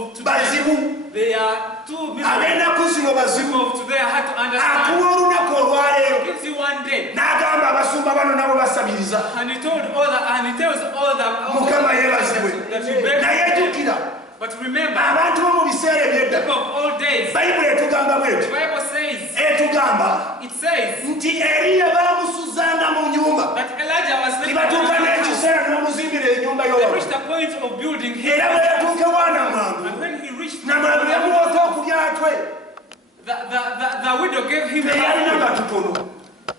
of today. They are too miserable. People of today had to understand. He gives you one day. And he told all the, and he tells all the that you better. But remember, people of old days, the Bible says, it says that Elijah was living. They reached a point of building his house. And when he reached the widow gave him food.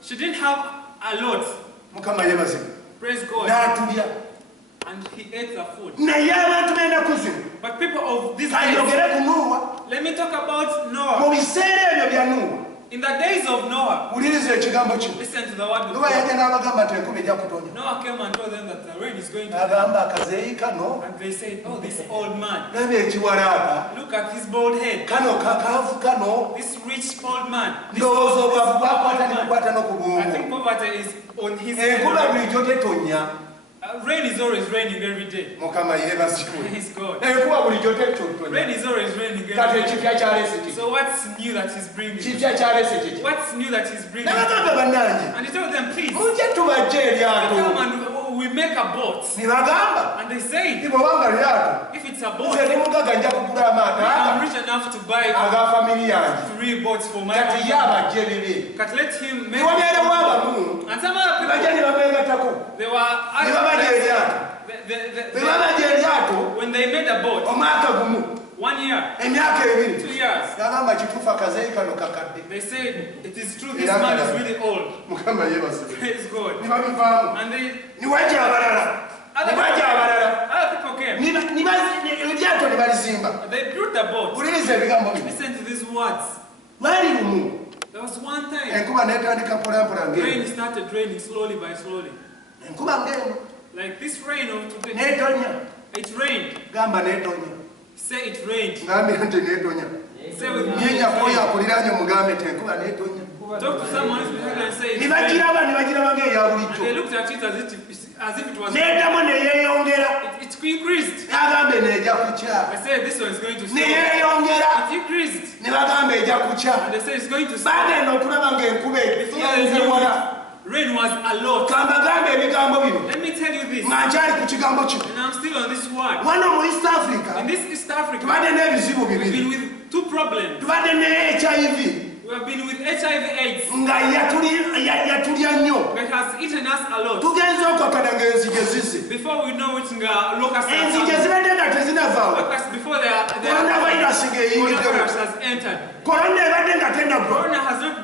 She didn't have a lot. Praise God. And he ate the food. But people of this days, let me talk about Noah. In the days of Noah, listen to the word of God. Noah came and told them that the rain is going to come. And they said, oh, this old man. Look at his bald head. This rich old man. This old man. I think poverty is on his head. Rain is always raining every day. Praise God. Rain is always raining every day. So what's new that he's bringing? What's new that he's bringing? And he told them, please, come and we make a boat. And they say, if it's a boat, I'm rich enough to buy 3 boats for my family. But let him make it. And some other people, they were when they made a boat, 1 year, 2 years, they said it is true, this man is really old. Praise God. And other people came. They built the boat. Listen to these words. There was one time rain started raining slowly by slowly. Like this rain of today. It rained. Say it rained. Say with me. Talk to someone and say it rained. And they looked at it as if it was it increased. I said this one is going to stop. It increased. And they said it's going to stop. Rain was a lot. Let me tell you this. And I'm still on this word. In this East Africa, we've been with 2 problems. We have been with HIV/AIDS. That has eaten us a lot. Before we know it, locusts before the coronavirus has entered. Corona has not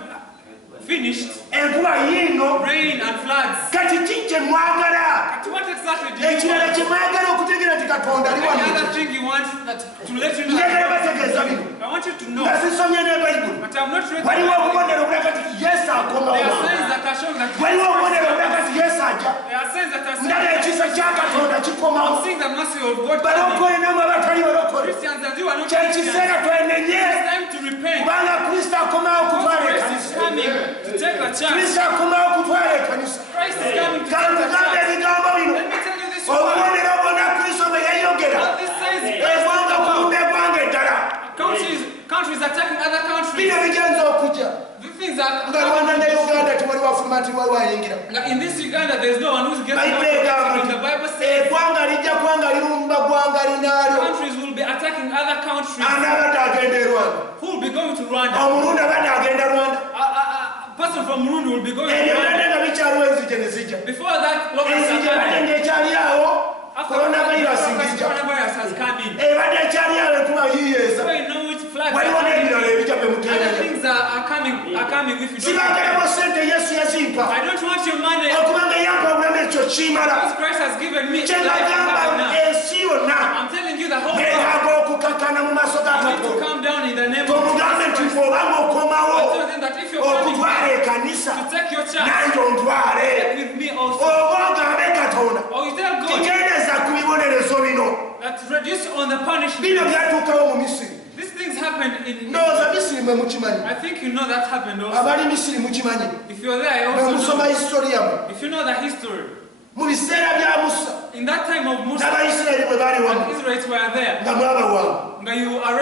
finished. Rain and floods. What exactly do you want? The other thing you want to let you know. I want you to know. But I'm not ready. There are signs that are showing that there are signs that are showing I'm seeing the mercy of God. Christians and you are not Christians. It's time to repent. Christ is coming to take the chance. Christ is coming to take the chance. Let me tell you this one. All these signs countries attacking other countries. The things that in this Uganda there is no one who's getting out. The Bible says countries will be attacking other countries. Who will be going to Rwanda? A person from Burundi will be going to Rwanda. Before that, coronavirus has come in. So you know which flag. Other things are coming if you don't. I don't want your money. Because Christ has given me life now. I'm telling you the whole world. You need to come down in the name of Jesus Christ. I tell them that if you're coming to take your chance, take with me also. Or you tell God that reduce on the punishment. These things happened in I think you know that happened also. If you're there, I also know. If you know the history. In that time of Musa, when Israelites were there,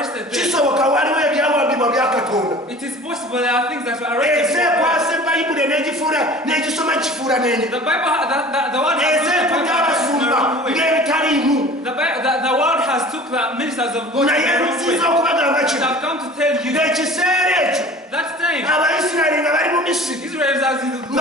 arrested there. It is possible there are things that were arrested. The Bible, the word the world has took the ministers of God and have come to tell you that time Israel is